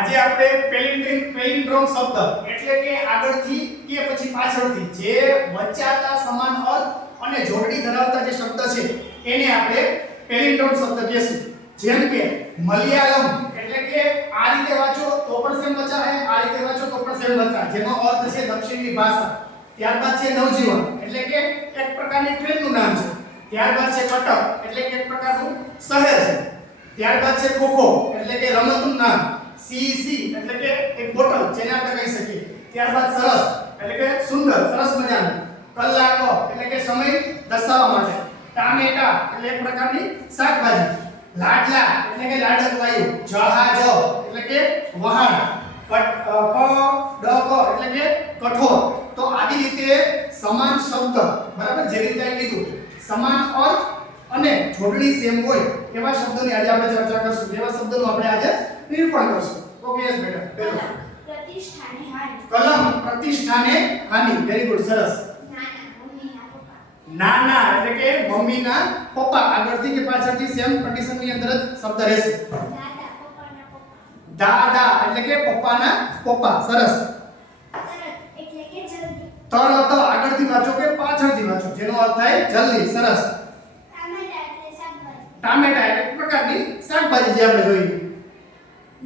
આજે આપણે પેલિન્ડ્રોમ શબ્દ એટલે કે આગળથી કે પછી પાછળથી જે વંચાતા સમાન અર્થ અને જોડણી ધરાવતા જે શબ્દ છે એને આપણે પેલિન્ડ્રોમ શબ્દ કહીશું. જેમ કે મલયાલમ એટલે કે આ રીતે વાંચો તો પણ સેમ વચાય, આ રીતે વાંચો તો પણ સેમ વચાય, જેનો અર્થ છે દક્ષિણની ભાષા. ત્યારબાદ છે નવજીવન એટલે કે એક પ્રકારની ટ્રેનનું નામ છે. ત્યારબાદ છે કટક એટલે કે એક પ્રકારનું શહેર છે. ત્યારબાદ છે ખોખો એટલે કે રમતનું નામ. સીસી એટલે કે એક બોટલ જેને આપણે કહી શકીએ. ત્યારબાદ સરસ એટલે કે સુંદર, સરસ મજાનું. કલાકો એટલે કે સમય દર્શાવવા માટે. ટામેટા એટલે એક પ્રકારની શાકભાજી. લાડલા એટલે કે લાડક વાયુ. જહાજ એટલે કે વહાણ. કડક એટલે કે કઠોર. તો આવી રીતે સમાન શબ્દ, બરાબર, જે રીતે કીધું સમાન અર્થ અને જોડણી સેમ હોય એવા શબ્દોની આજે આપણે ચર્ચા કરશું. એવા શબ્દોનું આપણે આજે નિરૂપણ કરશું. Okay yes madam. પહેલો પ્રતિષ્ઠાને હાનિ. કલમ પ્રતિષ્ઠાને હાનિ. વેરી ગુડ, સરસ. નાના એટલે કે મમ્મીના પપ્પા. આગળથી કે પાછળથી સેમ કન્ડિશનની અંદર જ શબ્દ રહેશે. દાદા પપ્પાના પપ્પા. દાદા એટલે કે પપ્પાના પપ્પા. સરસ. તરત એટલે કે જલ્દી. તરત આગળથી વાંચો કે પાછળથી વાંચો, જેનો અર્થ થાય જલ્દી. સરસ. ટામેટા એટલે શાકભાજી. ટામેટા એટલે એક પ્રકારની શાકભાજી જે આપણે જોઈએ.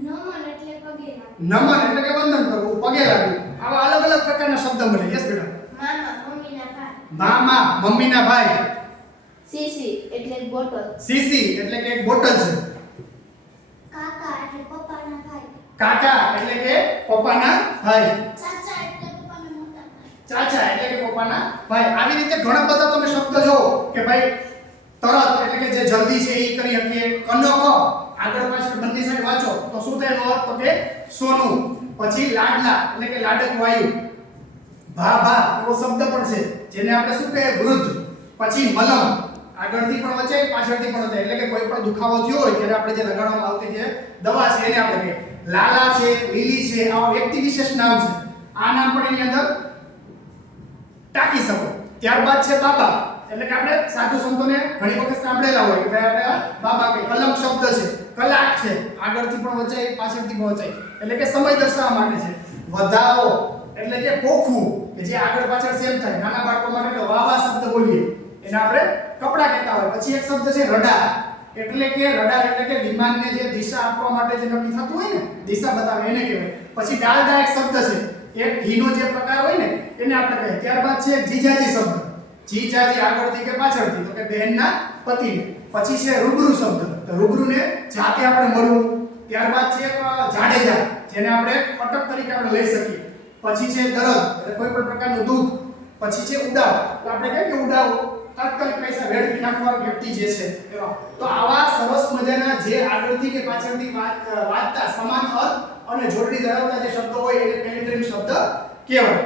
નમન એટલે પગે લાગવું. નમન એટલે કે વંદન કરવું, પગે લાગવું. આવા અલગ અલગ પ્રકારના શબ્દ મળે. યસ બેટા. મામા મમ્મીના ભાઈ. મામા મમ્મીના ભાઈ. સીસી એટલે બોટલ. સીસી એટલે કે એક બોટલ છે. કાકા એટલે પપ્પાના ભાઈ. કાકા એટલે કે પપ્પાના ભાઈ. ચાચા એટલે પપ્પાના મોટા ભાઈ. ચાચા એટલે કે પપ્પાના ભાઈ. આવી રીતે ઘણા બધા તમે શબ્દ જોવો કે ભાઈ તરત એટલે કે જે જલ્દી છે એ કરી શકીએ. કનક આગળ પાછળ બંને સાઈડ વાંચો તો શું થાય એનો અર્થ? તો કે સોનું. પછી લાડલા એટલે કે લાડક વાયુ. ભાભા એવો શબ્દ પણ છે જેને આપણે શું કહીએ? વૃદ્ધ. પછી મલમ આગળથી પણ વચાય, પાછળથી પણ વચાય, એટલે કે કોઈ પણ દુખાવો થયો હોય ત્યારે આપણે જે લગાડવામાં આવતી જે દવા છે એને આપણે કહીએ. લાલા છે, લીલી છે, આવા વ્યક્તિ વિશેષ નામ છે. આ નામ પણ એની અંદર ટાંકી શકો. ત્યારબાદ છે બાબા એટલે કે આપણે સાધુ સંતોને ઘણી વખત સાંભળેલા હોય કે ભાઈ આપણે બાબા કે કલમ શબ્દ છે. કલાક છે, આગળથી પણ વચાય, પાછળથી પણ વચાય, એટલે કે સમય દર્શાવવા માટે છે. વધાવો એટલે કે પોખવું કે જે આગળ પાછળ સેમ થાય. નાના બાળકો માટે એટલે વાવા શબ્દ બોલીએ એને આપણે કપડા કહેતા હોય. પછી એક શબ્દ છે રડાર એટલે કે વિમાનને જે દિશા આપવા માટે જે નક્કી થતું હોય ને, દિશા બતાવે એને કહેવાય. પછી ડાલડા એક શબ્દ છે, એક ઘીનો જે પ્રકાર હોય ને એને આપણે કહીએ. ત્યારબાદ છે જીજાજી શબ્દ. જીજાજી આગળથી કે પાછળથી, તો કે બહેનના પતિને. પછી છે રૂબરૂ શબ્દ, તો રૂબરૂને જાતે આપણે મળવું. ત્યારબાદ છે જાડેજા જેને આપણે અટક તરીકે આપણે લઈ શકીએ. પછી છે દરદ એટલે કોઈ પણ પ્રકારનું દુઃખ. પછી છે ઉડાવ, તો આપણે કહીએ કે ઉડાવ તાત્કાલિક પૈસા વેડફી નાખવા વ્યક્તિ જે છે એવા. તો આવા સરસ મજાના જે આગળથી કે પાછળથી વાંચતા સમાન અર્થ અને જોડણી ધરાવતા જે શબ્દો હોય એને પેલિન્ડ્રોમ શબ્દ કહેવાય.